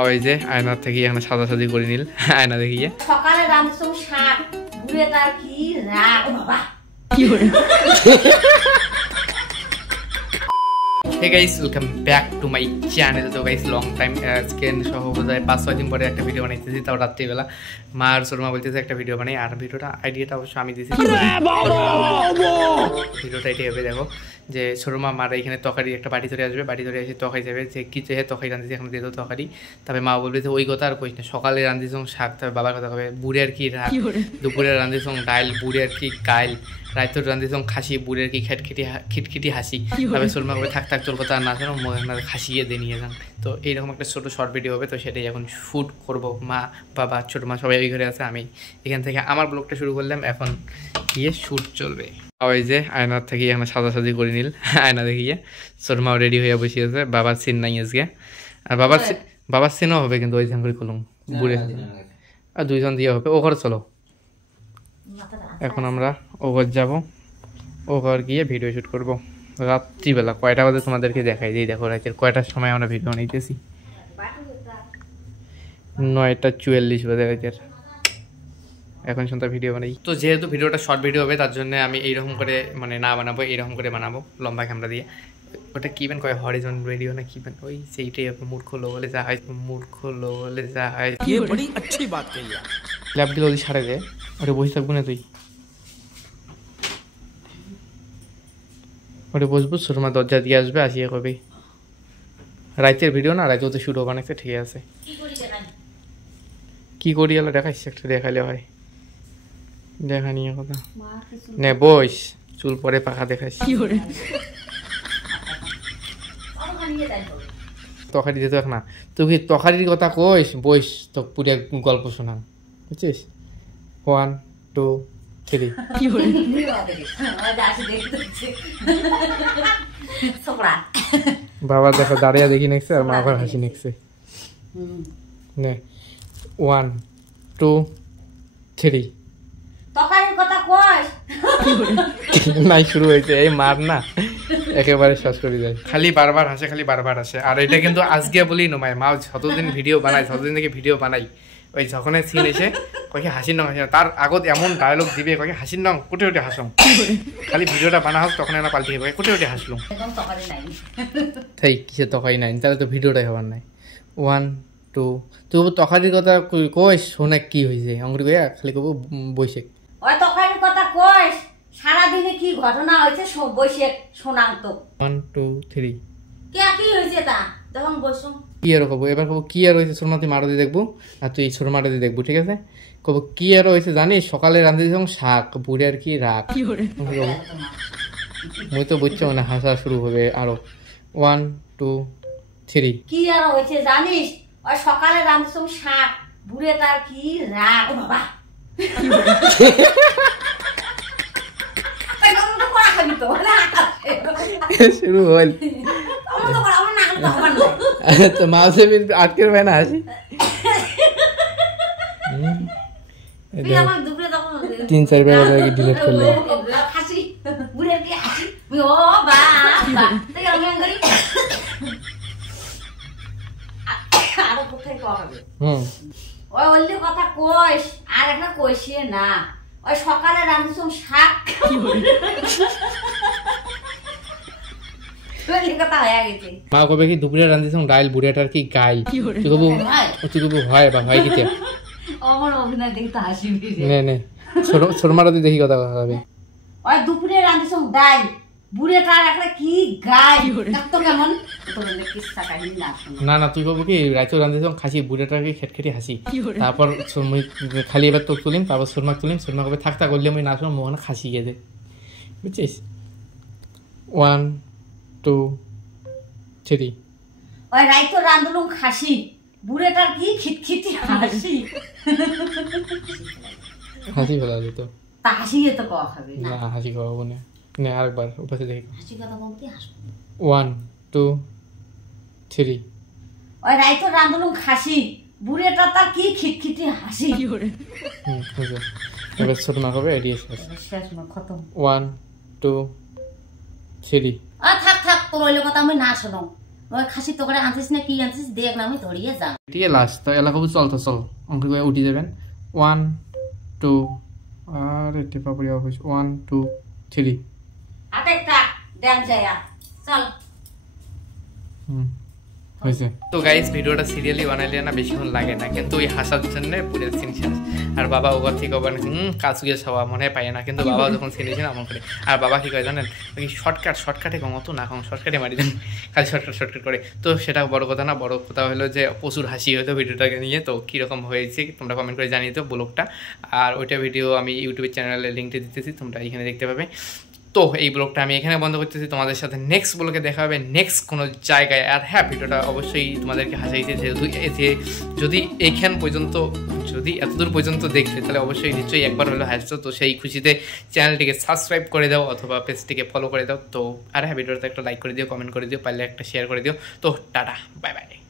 ওই যে আয়নার থেকে এখানে সাজাসাজি করে নিল আয়না দেখিয়ে সকালে রাঁধছো শাক ঘুরে তার কি রাগ বাবা কি করে Hey guys, welcome back to my channel. So guys, long time skin সহ বোধহয় 5-6 দিন পরে একটা ভিডিও বানাইতেছি, তাও রাত্রিবেলা মা আর শর্মা বলতেছে একটা ভিডিও বানাই, আর ভিডিওটা আইডিয়াটা অবশ্য আমি দিয়েছি। ভিডিওটা এটাই হবে, দেখো যে শর্মা মার এখানে তরকারি একটা বাটি ধরে আসবে, বাটি ধরে এসে তরকারি যাবে, যে কি চেয়ে তরকারি রাঁধেছি এখন দিয়ে দেবো তরকারি। তারপরে মা বলবে যে ওই কথা আর কইস না, সকালে রাঁধেছি শাক, তারপরে বাবার কথা হবে বুড়ের কি রাগ, দুপুরে রাঁধেছি ডাইল, বুড়ের কি গাইল, রাইতর রাঁধেছি খাসি, বুড়ের কি খিটখিটি হাসি। তারপরে শর্মা করে থাক চল কথা আর না শোনো খাসিয়ে দিয়ে নিয়ে যান। তো এইরকম একটা ছোটো শর্ট ভিডিও হবে, তো সেটাই এখন শ্যুট করবো। মা বাবা ছোটো মা সবাই ওই ঘরে আছে, আমি এখান থেকে আমার ব্লগটা শুরু করলাম, এখন গিয়ে শ্যুট চলবে। ওই যে আয়নার থেকে এখানে সাজাসাজি করে নিল আয়না দেখিয়ে শর্মাও রেডি হয়ে বসিয়েছে। বাবার সিন নাই আজকে, আর বাবার সিনও হবে কিন্তু ওই করে কলম বুড়ে আর দুইজন দিয়ে হবে। ও ঘর চলো, এখন আমরা ও ঘর যাবো, ও ঘর গিয়ে ভিডিও শ্যুট করবো রাত্রিবেলা। কয়টা বাজে তোমাদেরকে দেখাই দিই, দেখো রাতের কয়টার সময় আমরা ভিডিও বানাইতেছি, 9:44 বাজে রাতের। এখন শুনতে ভিডিও বানাই, তো যেহেতু ভিডিওটা শর্ট ভিডিও হবে তার জন্য আমি এইরকম করে মানে না বানাবো, এইরকম করে বানাবো লম্বা ক্যামেরা দিয়ে। ওটা কি বেন কয় হরিজন ভিডিও না কি বেন, ওই সেইটাই হবে। মূর্খ লো বলে যা হয়, মূর্খ লো বলে যা হয়। ये बड़ी अच्छी बात कही है। ল্যাপগুলো ওই সারে দে, ওটা বসে থাকবো না তুই, ওটা বসবো। শর্মা দরজা দিয়ে আসবে, আসিয়ে কবে রাইতের ভিডিও না, রাইতে ওতে শুরু বানাইছে, ঠিক আছে। কি করি এলো দেখাইছি, একটা দেখাইলে হয়, দেখা নিয়ে কথা নে বস, চুল পরে পাখা দেখাইছি। তরকারি দিতে না, তুই তরকারির কথা কইস, বইস তো পুরো গল্প শোনা, বুঝছিস? 1 2 3 বাবা দেখো দাঁড়িয়ে দেখি নেকছে, আর মা আবার হাসি নেকছে। নে 1 2 3 তরকারির কথা কইস নাই শুরু হয়েছে, এই মার না একেবারে শেষ করে যায়, খালি বারবার হাসে, খালি বারবার হাসে। আর এটা কিন্তু আজকে বলি নয়, মা যতদিন ভিডিও বানাই, যতদিন থেকে ভিডিও বানাই, ওই যখন সিন এসে কয়েক হাসির নং, তার আগত এমন ডায়লগ দিবে কয়েক হাসির নং কুটে উঠে হাসম, খালি ভিডিওটা বানা হোক তখন আমরা পাল্টি হবে কুটে উঠে হাসলাম। তাই কিসে তরকারি নাই, তাহলে তো ভিডিওটাই হবার নাই। 1 2 তুই তরকারির কথা কইস, শোনে কি হয়েছে অঙ্গুরি কইয়া খালি কব বসে ওই তরকারির কথা কইস, সারাদিনে কি ঘটনা হয়েছে বসে শোনাং তো। 1 2 3 কি হয়েছে তা যখন বসো কি আর কব, এবার কব কি আর হয়েছে শর্মা, তুই মারো দিয়ে দেখবো আর তুই শর্মাটা দিয়ে দেখবো, ঠিক আছে? কব কি আর হয়েছে জানিস, সকালে রাঁধে দিয়েছিলাম শাক, বুড়ে আর কি রাগ। মুই তো বুঝছো মানে হাসা শুরু হবে আরো। 1 2 3 কি আর হয়েছে জানিস, ওই সকালে রাঁধছিলাম শাক, বুড়ে তার কি রাগ বাবা শুরু হল তো মাউসে আটকে পায় না হাসি। 3-4 বার ডিলিট করলে হাসি বুড়ের কি হাসি ও বাবা তাই আমি করি আরো কোথায় কবে ওই ওল্লি কথা কইস, আর একটা কইসে না, ওই সকালে রাঁধছিলাম শাক, মা কবে কি দুপুরে রাঁধছিলাম ডাইল, বুড়িয়াটার কি গাইল, তুই কবু হয় বা হয় কি আমার অভিনয় দেখতে হাসি নে নে শর্মাটা তুই দেখি কথা হবে। ওই দুপুরে রাঁধছিলাম ডাইল, বুড়েটার একটা কি গাইল তো কেমন না না তুই কবু কি রাইতে রাঁধছিলাম খাসি, বুড়িয়াটার কি খেটখেটি হাসি। তারপর খালি এবার তোর তুলিম, তারপর শর্মা তুলিম, শর্মা কবে থাকতা করলে আমি না শোনা মোহনা খাসি গিয়ে দে, বুঝছিস? 1 2 3 ওই রাইতো রাঁধলুম খাসি, বুড়েটার কি খিটখিটি হাসি, হাসি ফেলা যেত তা হাসি যেত কওয়া হবে না, হাসি খাওয়াবো না। নে আরেকবার উপাসে দেখি, হাসি কথা বলতে হাসবো। 1 2 3 ওই রাইতো রাঁধলুম খাসি, বুড়েটা তার কি খিটখিটি হাসি। এবার ছোট মা হবে এডিয়ে শেষ খতম। 1 2 3 থাক তোর ওই কথা আমি না শোনো, ওই খাসি তো করে আনছিস না কি আনছিস দেখ না আমি ধরিয়ে যা ঠিক আছে লাস্ট তো এলাকা চল তো চল অঙ্ক করে উঠে যাবেন 1 2 আর টিপা পড়ি অফিস 1 2 3 হাতে একটা দেন যায়া চল হয়েছে তো গাইস ভিডিওটা সিরিয়ালি বানাইলে না বেশিক্ষণ লাগে না কিন্তু ওই হাসার জন্য পুরো সিন শেষ আর বাবা ওভার থেকে ওভার কাজ গিয়ে সবা মনে পায় না কিন্তু বাবা যখন সিনেছে না এমন করে আর বাবা কি করে জানেন ওই শর্টকাটে কমতো না কম শর্টকাটে মারি দেন খালি শর্টকাট করে তো সেটা বড় কথা না বড় কথা হলো যে প্রচুর হাসি হতো ভিডিওটাকে নিয়ে তো কীরকম হয়েছে তোমরা কমেন্ট করে জানিয়ে দাও ব্লগটা আর ওইটা ভিডিও আমি ইউটিউবের চ্যানেলে লিঙ্কটা দিতেছি তোমরা এখানে দেখতে পাবে তো এই ব্লগটা আমি এখানে বন্ধ করতেছি তোমাদের সাথে নেক্সট ব্লগে দেখা হবে নেক্সট কোনো জায়গায় আর হ্যাঁ ভিডিওটা অবশ্যই তোমাদেরকে হাসাইছে যেহেতু যে যদি এইখান পর্যন্ত যদি এতদূর পর্যন্ত দেখতে তাহলে অবশ্যই নিশ্চয়ই একবার হলো হাসছো তো সেই খুশিতে চ্যানেলটিকে সাবস্ক্রাইব করে দাও অথবা পেজটিকে ফলো করে দাও তো আর হ্যাঁ ভিডিওটা একটা লাইক করে দিও কমেন্ট করে দিও পারলে একটা শেয়ার করে দিও তো টাটা বাই বাই